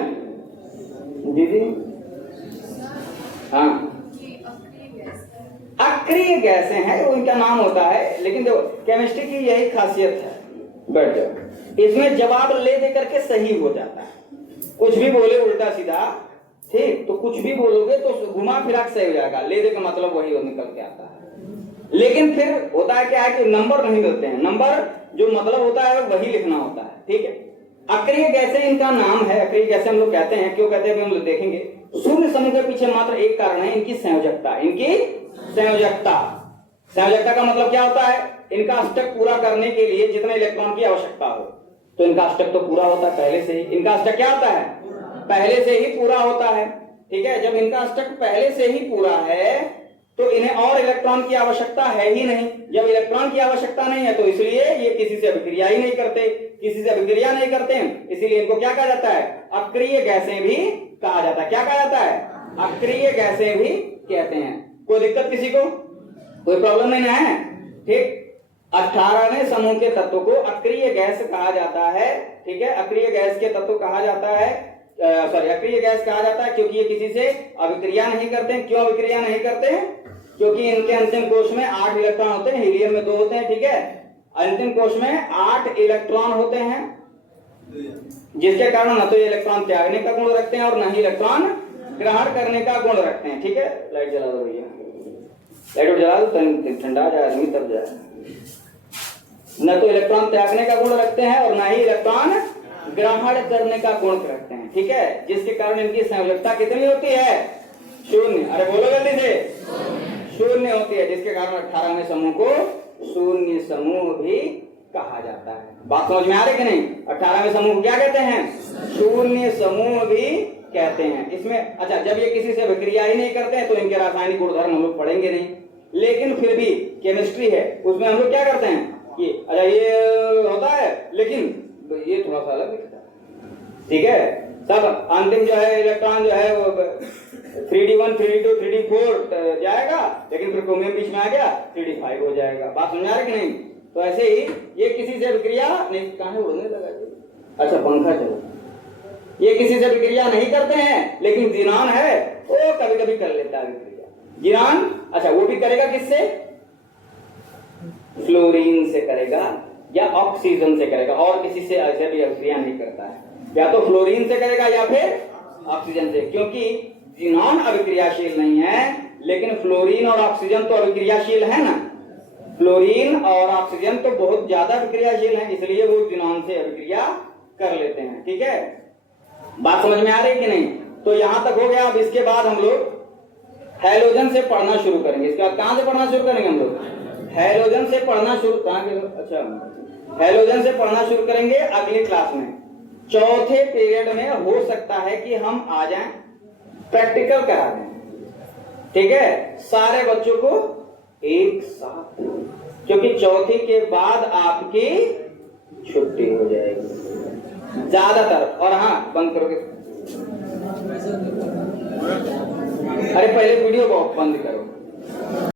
जी जी हाँ अक्रिय गैसें हैं, वो इनका नाम होता है, लेकिन देखो केमिस्ट्री की यही खासियत है। बैठ जाओ, इसमें जवाब ले दे करके सही हो जाता है। कुछ भी बोले उल्टा सीधा, ठीक, तो कुछ भी बोलोगे तो घुमा फिरा के सही हो जाएगा, ले दे का मतलब वही निकल के आता है। लेकिन फिर होता है क्या है कि नंबर नहीं मिलते हैं, नंबर जो मतलब होता है वही लिखना होता है, ठीक है। अक्रिय गैसें इनका नाम है, अक्रिय गैसें हम लोग कहते हैं, क्यों कहते हैं हम लोग देखेंगे। शून्य समूह के पीछे मात्र एक कारण है, इनकी संयोजकता। इनकी संयोजकता, संयोजकता का मतलब क्या होता है, इनका अष्टक पूरा करने के लिए जितने इलेक्ट्रॉन की आवश्यकता हो, तो इनका अष्टक तो पूरा होता है पहले से ही। इनका अष्टक क्या होता है, पहले से ही पूरा होता है, ठीक है। जब इनका अष्टक पहले से ही पूरा है तो इन्हें और इलेक्ट्रॉन की आवश्यकता है ही नहीं। जब इलेक्ट्रॉन की आवश्यकता नहीं है तो इसलिए ये किसी से अभिक्रिया ही नहीं करते, किसी से अभिक्रिया नहीं करते हैं, इसीलिए इनको क्या कहा जाता है, अक्रिय गैसें भी कहा जाता है। क्या कहा जाता है, अक्रिय गैसें भी कहते हैं। कोई दिक्कत किसी को, कोई प्रॉब्लम नहीं ना है, ठीक। 18वें समूह के तत्व को अक्रिय गैस कहा जाता है, ठीक है। अक्रिय गैस के तत्व कहा जाता है, सॉरी अक्रिय गैस कहा जाता है क्योंकि ये किसी से अभिक्रिया नहीं करते हैं। क्यों अभिक्रिया नहीं करते हैं, क्योंकि इनके अंतिम कोश में 8 इलेक्ट्रॉन होते हैं, हीलियम में 2 होते हैं, ठीक है। अंतिम कोश में 8 इलेक्ट्रॉन होते हैं, जिसके कारण न तो ये इलेक्ट्रॉन त्यागने का गुण रखते हैं और न ही इलेक्ट्रॉन ग्रहण करने का गुण रखते हैं, ठीक है। लाइट जला दो भैया, लाइट जला दो, ठंडा जाए आदमी तब जाए। न तो इलेक्ट्रॉन त्यागने का गुण रखते हैं और न ही इलेक्ट्रॉन ग्रहण करने का गुण रखते हैं, ठीक है। जिसके कारण इनकी संयोजकता कितनी होती है, 0। अरे बोलो जल्दी से, 0 होती है, जिसके कारण 18वें समूह को शून्य समूह भी कहा जाता है। बात समझ में आ रही कि नहीं, 18वें समूह को क्या कहते हैं, शून्य समूह भी कहते हैं। इसमें अच्छा, जब ये किसी से अभिक्रिया ही नहीं करते हैं तो इनके रासायनिक गुणधर्म हम लोग पढ़ेंगे नहीं, लेकिन फिर भी केमिस्ट्री है, उसमें हम लोग क्या करते हैं कि अच्छा ये होता है, लेकिन ये थोड़ा सा अलग दिखता है, ठीक है। सब अंतिम जो है इलेक्ट्रॉन जो है वो 3d1 3d2 3d4 जाएगा, लेकिन फिर क्रोमियम बीच में आ गया 3d5 हो जाएगा। बात समझ आ रही कि नहीं। तो ऐसे ही ये किसी से अभिक्रिया नहीं, कहां उड़ने लगा जी, अच्छा पंखा चलो, ये किसी से अभिक्रिया नहीं करते हैं, लेकिन जिनान है वो कभी कभी कर लेता है अभिक्रिया। जिनान अच्छा वो भी करेगा किससे, फ्लोरीन से करेगा या ऑक्सीजन से करेगा, और किसी से ऐसे भी अभिक्रिया नहीं करता है। या तो फ्लोरीन से करेगा या फिर ऑक्सीजन से, क्योंकि जिनान अभिक्रियाशील नहीं है, लेकिन फ्लोरीन और ऑक्सीजन तो अभिक्रियाशील है ना। फ्लोरीन और ऑक्सीजन तो बहुत ज्यादा अभिक्रियाशील है, इसलिए वो जिनान से अभिक्रिया कर लेते हैं, ठीक है। बात समझ में आ रही कि नहीं। तो यहां तक हो गया। अब इसके बाद हम लोग हैलोजन से पढ़ना शुरू करेंगे। इसके बाद कहां से पढ़ना शुरू करेंगे हम लोग, हैलोजन से पढ़ना शुरू, अच्छा हैलोजन से पढ़ना शुरू करेंगे अगली क्लास में। चौथे पीरियड में हो सकता है कि हम आ जाएं, प्रैक्टिकल करा दें, ठीक है, सारे बच्चों को एक साथ, क्योंकि चौथी के बाद आपकी छुट्टी हो जाएगी ज्यादातर। और हाँ बंद करोगे, अरे पहले वीडियो को बंद करो।